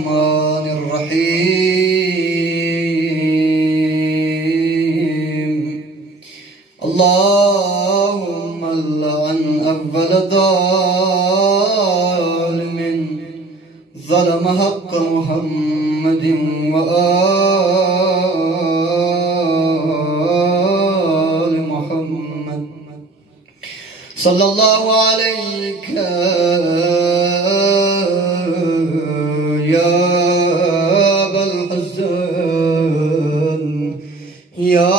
الرحمن الرحيم اللهم لعن أول ظالم ظلم حق محمد وآل محمد صلى الله عليك يا أبا الحسن يا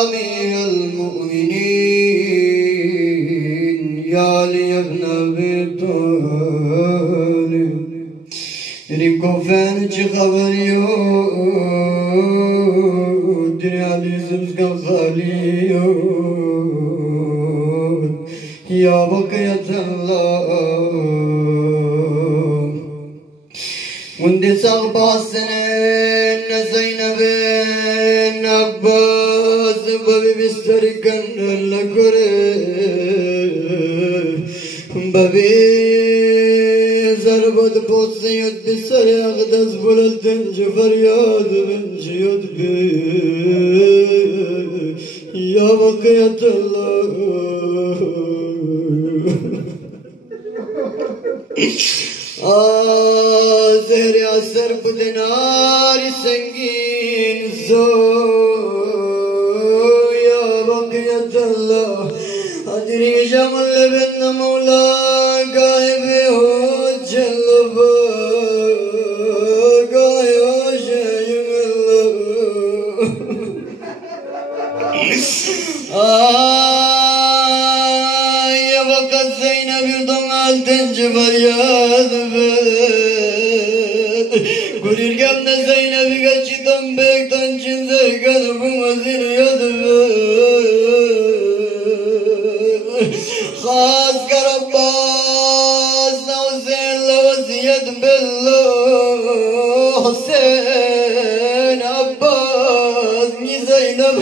أمير المؤمنين يا علي بن أبي طالب ريكو فانج خبريو دنيا لزمزك خاليو يا بقية الله وندي سالباسنين زينب بن عباس بابي بستري كندل لكوري بابي زربت بوسي يد بسري أغدس بلدن جفرياد بن جيد بي يا بقية الله زهر أسر بدنار سنگين زو يا بقية الله أدري جمل بن مولا غائب هو جلب غايو يا بقى زينب يضمال تنجبر يا ذبت قرير قمنا زينب قجي تنبيك تنجن زي قلب مزين يا ذبت خاص كرباس نوزين لوزيد بالله حسين عباس ني زينب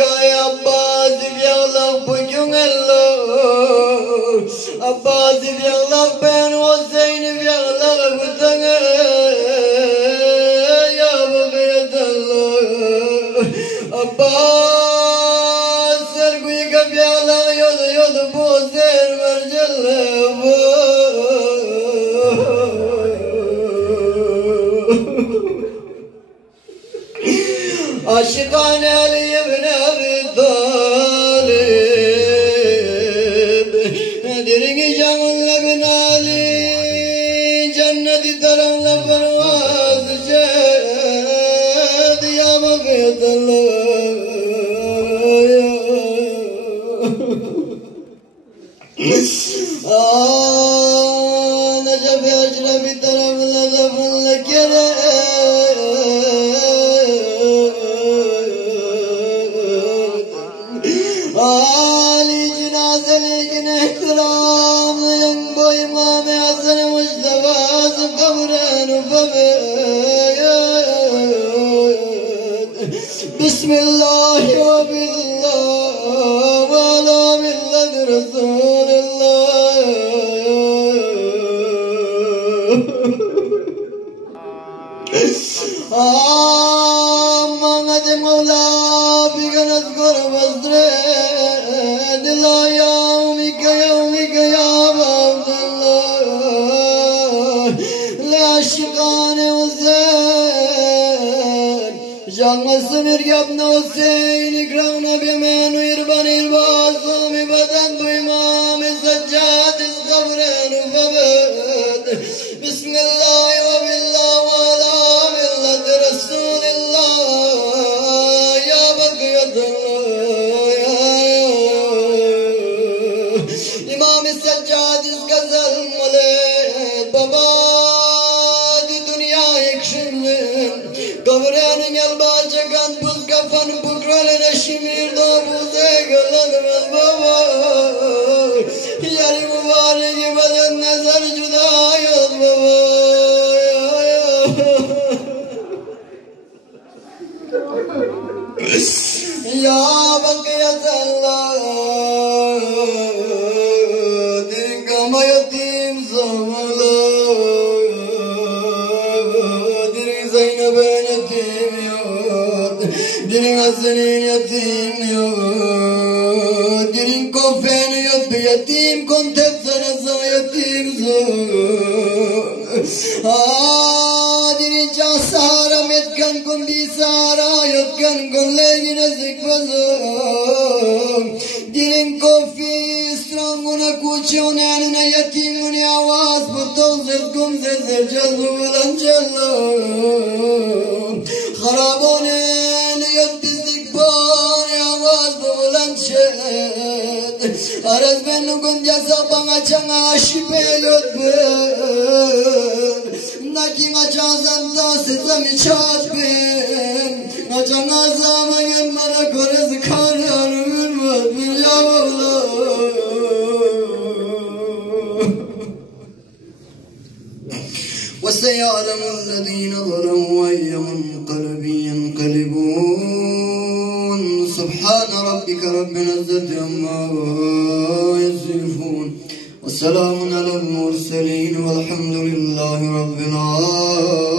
قاي عباس بيغلق بجون الله عباس بيغلق بين وزين بيغلق بتنغ يا بقية الله عباس سرقويك بيغلق يد بوزين مرجل عاشقان علي بن أبي طالب درق جمل بن علي جنة ترى لفرواز جاد يا بقية الله نجف أشرف ترى لفن لك علي جنازة لكن احترام ينبو إمام حسن مجتبى قبرين وفبيت بسم الله وبالله وعلى ملة رسول الله مغد مولا بك نذكر بزرين لا يومك يا عبد الله لا شقان وزين جان مسمير ابن حسين اكرمنا بمن ويربان الباصم بدن بإمام سجاد قبرين وفبت بسم الله وبالله وعلى ملة رسول الله يا بقية الله إمام السجاد اسكزل مليت بابا دي دنيا يكشملين قبرين يلباج كان بوز كفن بكرة لنشمير دو بوزي قلن من بابا ياري مبارك بدن نظر جدا يد بابا يا بقية الله Ama yatim zamala Dirin Zeynep'e yatim yok Dirin Hasan'ın yatim yok Dirin Kofe'nin yok bir yatim Kontep sanasa yatim zor Dirin Casara metkan kundi sara Yatkan kollegine zikfazor Dirin Kofi İslamuna kuçunanına yatimuni avaz Butolzet kumzezir cazbulan callon Harabonen yattizlik pan Avaz bulan şed Araz benu gundya bana çanga şipe yotbun Nakin açazan da sezami çatbun Açanga zamanın bana korezi kararın var bir yavrular وسيعلم الذين ظلموا أي منقلب ينقلبون سبحان ربك رب العزة عما يصفون وسلام على المرسلين والحمد لله رب العالمين